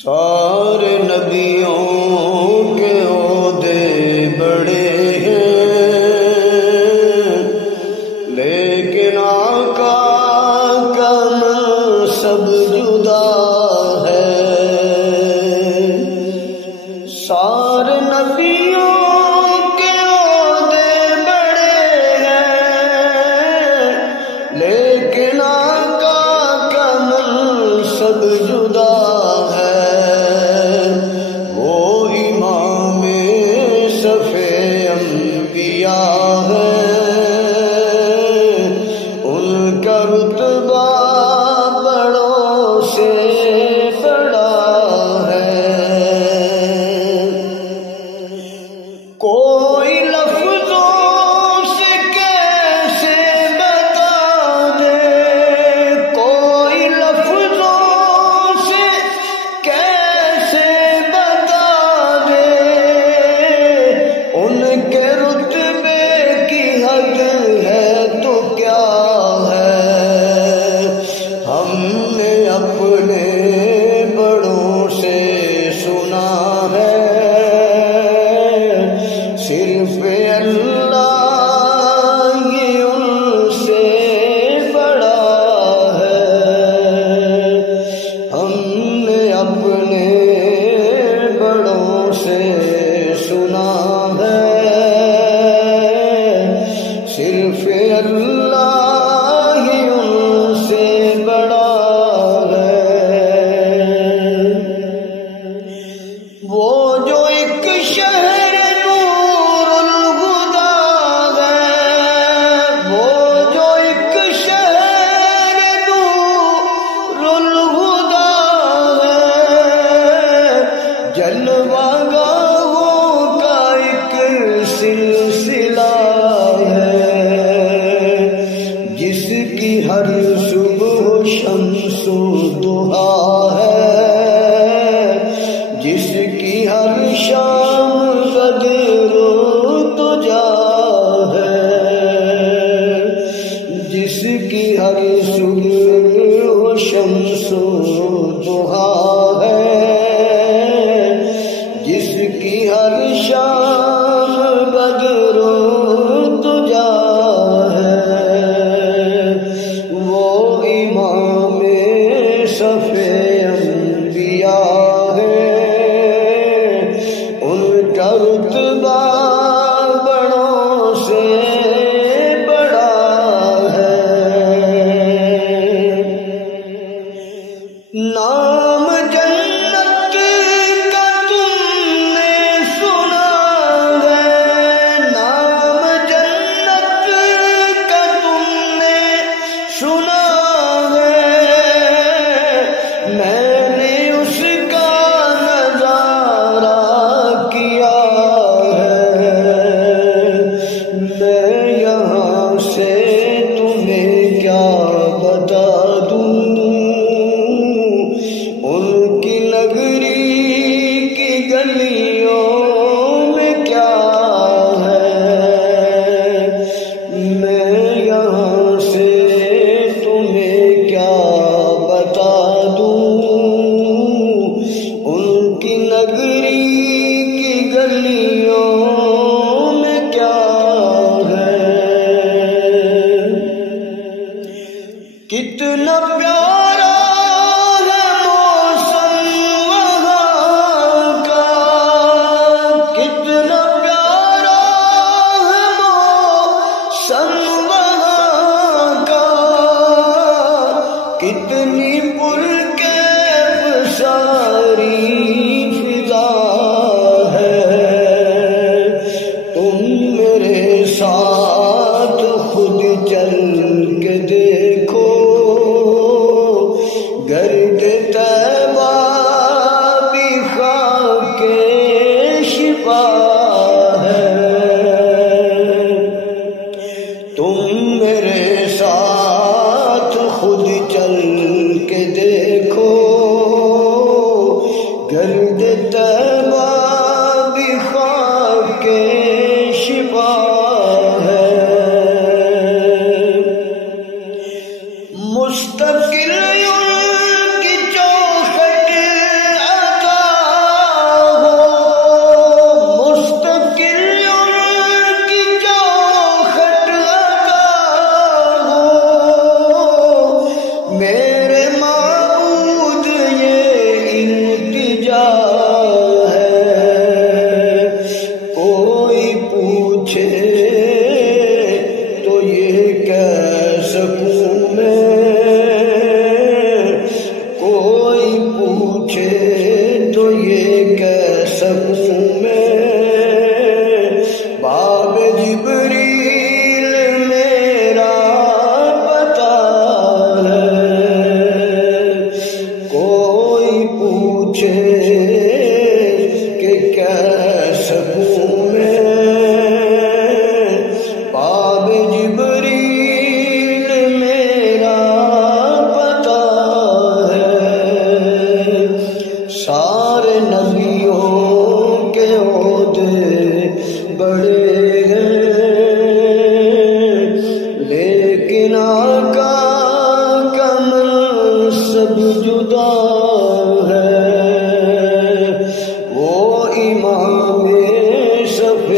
سارے نبیوں کے عہدے بڑے ہیں، لیکن آقا کا منصب جدا ہے۔ سارے نبیوں کے عہدے بڑے ہیں، لیکن آقا کا منصب جدا ہے۔ وہ امام صف انبیاء ہے، ان کا رتبہ بڑوں سے بڑا ہے۔ کوئی لفظوں سے کیسے بتا دے، کوئی لفظوں سے کیسے بتا دے، ان کے رتبے کی حد ہے تو کیا ہے۔ ہم نے اپنے بڑوں سے سنا ہے، صرف اللہ ہی ان سے بڑا ہے۔ ہم نے اپنے بڑوں سے سنا ہے، صرف اللہ ہی ان سے بڑا ہے۔ وہ جو ایک شہر نور الہدا ہے، وہ جو ایک شہر نور الہدا ہے، جلوہ گاہوں کا ایک سلسلہ ہے، جس کی ہر صبح شمس و ضحیٰ ہے، جس کی ہر شام بدر و دجیٰ ہے، جس کی ہر صبح شمس و ضحیٰ ہے، جس کی ہر شام بدر و دجیٰ ہے۔ وہ امام صف انبیاء ہے، ان کا رتبہ بڑوں سے بڑا ہے۔ نام جنت کا تم نے سنا ہے، نام جنت کا تم نے سنا ہے، میں نے اس کا نظارہ کیا ہے۔ میں یہاں سے تمہیں کیا بتا دوں، ان کی نگری کی گلیوں میں کیا ہے۔ میں یہاں سے تمہیں کیا بتا دوں، ان کی نگری کی گلیوں میں کیا ہے۔ کتنا پیارا ہے موسم وہاں کا، پوچھے تو یہ کہہ سکوں میں باب جبریل میرا پتا ہے، کوئی پوچھے کہ کہہ سکوں میں باب جبریل میرا پتا ہے۔ سارے نبیوں کے عہدے بڑے ہیں، لیکن آقا کا منصب جدا ہے۔ وہ امام صف